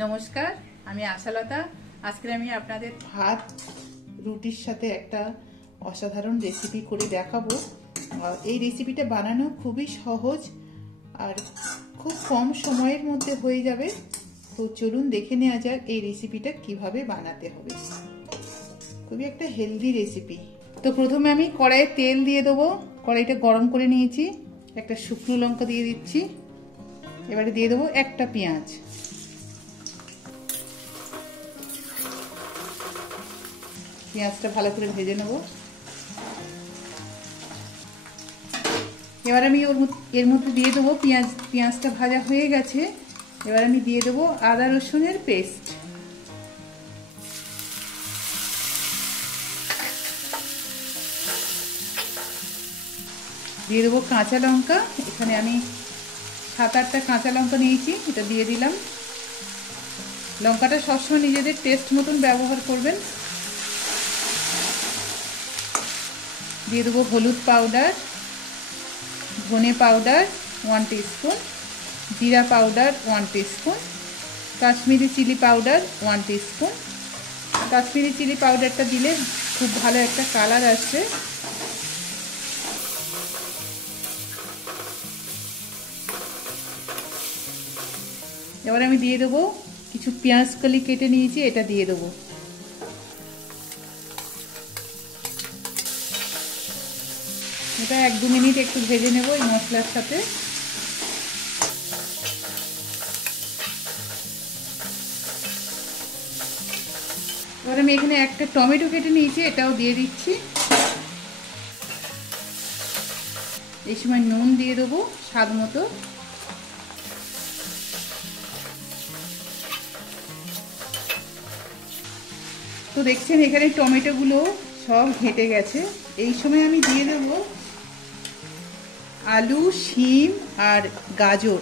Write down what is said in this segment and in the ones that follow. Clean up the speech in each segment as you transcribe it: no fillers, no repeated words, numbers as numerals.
নমস্কার, আমি আশালতা। আজকে আমি আপনাদের ভাত রুটির সাথে একটা অসাধারণ রেসিপি করে দেখাবো। এই রেসিপিটা বানানো খুবই সহজ আর খুব কম সময়ের মধ্যে হয়ে যাবে। তো চলুন দেখে নেওয়া যাক এই রেসিপিটা কিভাবে বানাতে হবে। খুবই একটা হেলদি রেসিপি। তো প্রথমে আমি কড়াইয়ে তেল দিয়ে দেবো। কড়াইটা গরম করে নিয়েছি। একটা শুকনো লঙ্কা দিয়ে দিচ্ছি। এবারে দিয়ে দেবো একটা পেঁয়াজ। পেঁয়াজটা ভালো করে ভেজে নেব। এবার আমি এর মধ্যে দিয়ে দেবো পেঁয়াজটা ভাজা হয়ে গেছে। এবার আমি দিয়ে দেবো আদা রসুনের পেস্ট। দিয়ে দেবো কাঁচা লঙ্কা। এখানে আমি 7-8টা কাঁচা লঙ্কা নিয়েছি, এটা দিয়ে দিলাম। লঙ্কাটা সবসময় নিজেদের টেস্ট মতন ব্যবহার করবেন। দিয়ে দেবো হলুদ পাউডার, ধনে পাউডার 1 টিস্পুন, জিরা powder 1 teaspoon, Kashmiri chilli powder 1 teaspoon. Kashmiri chilli পাউডারটা দিলে খুব ভালো একটা কালার আসবে। এবার আমি দিয়ে দেবো কিছু পেঁয়াজ কলি কেটে নিয়েছি, এটা দিয়ে দেবো। এটা 1-2 মিনিট একটু ভেজে নেব এই মশলার সাথে। এবার আমি এখানে একটা টমেটো কেটে নিয়েছি, এটাও দিয়ে দিচ্ছি। এই সময় নুন দিয়ে দেবো স্বাদ মতো। তো দেখছেন এখানে টমেটোগুলো সব ঘেঁটে গেছে। এই সময় আমি দিয়ে দেব আলু, শিম আর গাজর।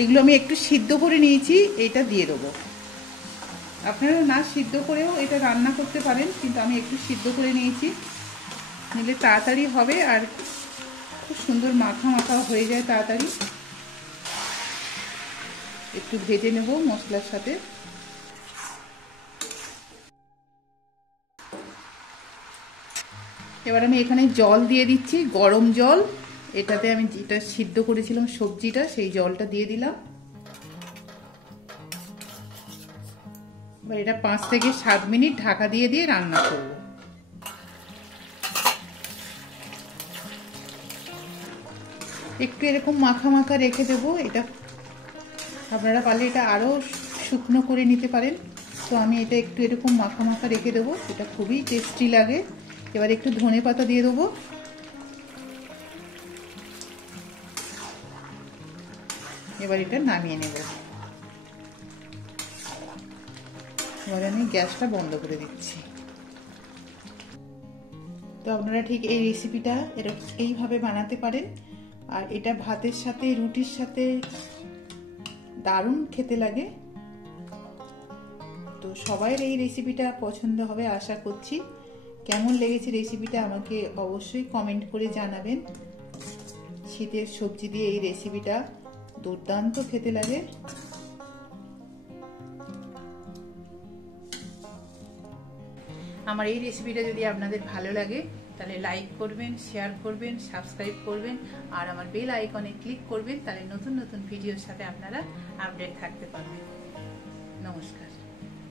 এগুলো আমি একটু সিদ্ধ করে নিয়েছি, এটা দিয়ে দেবো। আপনারা না সিদ্ধ করেও এটা রান্না করতে পারেন, কিন্তু আমি একটু সিদ্ধ করে নিয়েছি, নিলে তাড়াতাড়ি হবে আর খুব সুন্দর মাখা মাখা হয়ে যায় তাড়াতাড়ি। একটু ভেজে নেব মশলার সাথে। এবার আমি এখানে জল দিয়ে দিচ্ছি, গরম জল। এটাতে আমি যেটা সিদ্ধ করেছিলাম সবজিটা, সেই জলটা দিয়ে দিলাম। এবার এটা 5 থেকে 7 মিনিট ঢাকা দিয়ে দিয়ে রান্না করব। একটু এরকম মাখা মাখা রেখে দেবো। এটা আপনারা পারলে এটা আরও শুকনো করে নিতে পারেন। তো আমি এটা একটু এরকম মাখা মাখা রেখে দেবো, এটা খুবই টেস্টি লাগে। এবার একটু ধনে পাতা দিয়ে দেবো। এবার এটা নামিয়ে নেব। এবার আমি গ্যাসটা বন্ধ করে দিচ্ছি। তো আপনারা ঠিক এই রেসিপিটা এইভাবে বানাতে পারেন। আর এটা ভাতের সাথে, রুটির সাথে দারুণ খেতে লাগে। তো সবাই এই রেসিপিটা পছন্দ হবে আশা করছি। কেমন লেগেছে রেসিপিটা আমাকে অবশ্যই কমেন্ট করে জানাবেন। শীতের সবজি দিয়ে এই রেসিপিটা দুর্দান্ত খেতে লাগে। আমার এই রেসিপিটা যদি আপনাদের ভালো লাগে তাহলে লাইক করবেন, শেয়ার করবেন, সাবস্ক্রাইব করবেন আর আমার বেল আইকনে ক্লিক করবেন। তাহলে নতুন নতুন ভিডিওর সাথে আপনারা আপডেট থাকতে পারবেন। নমস্কার।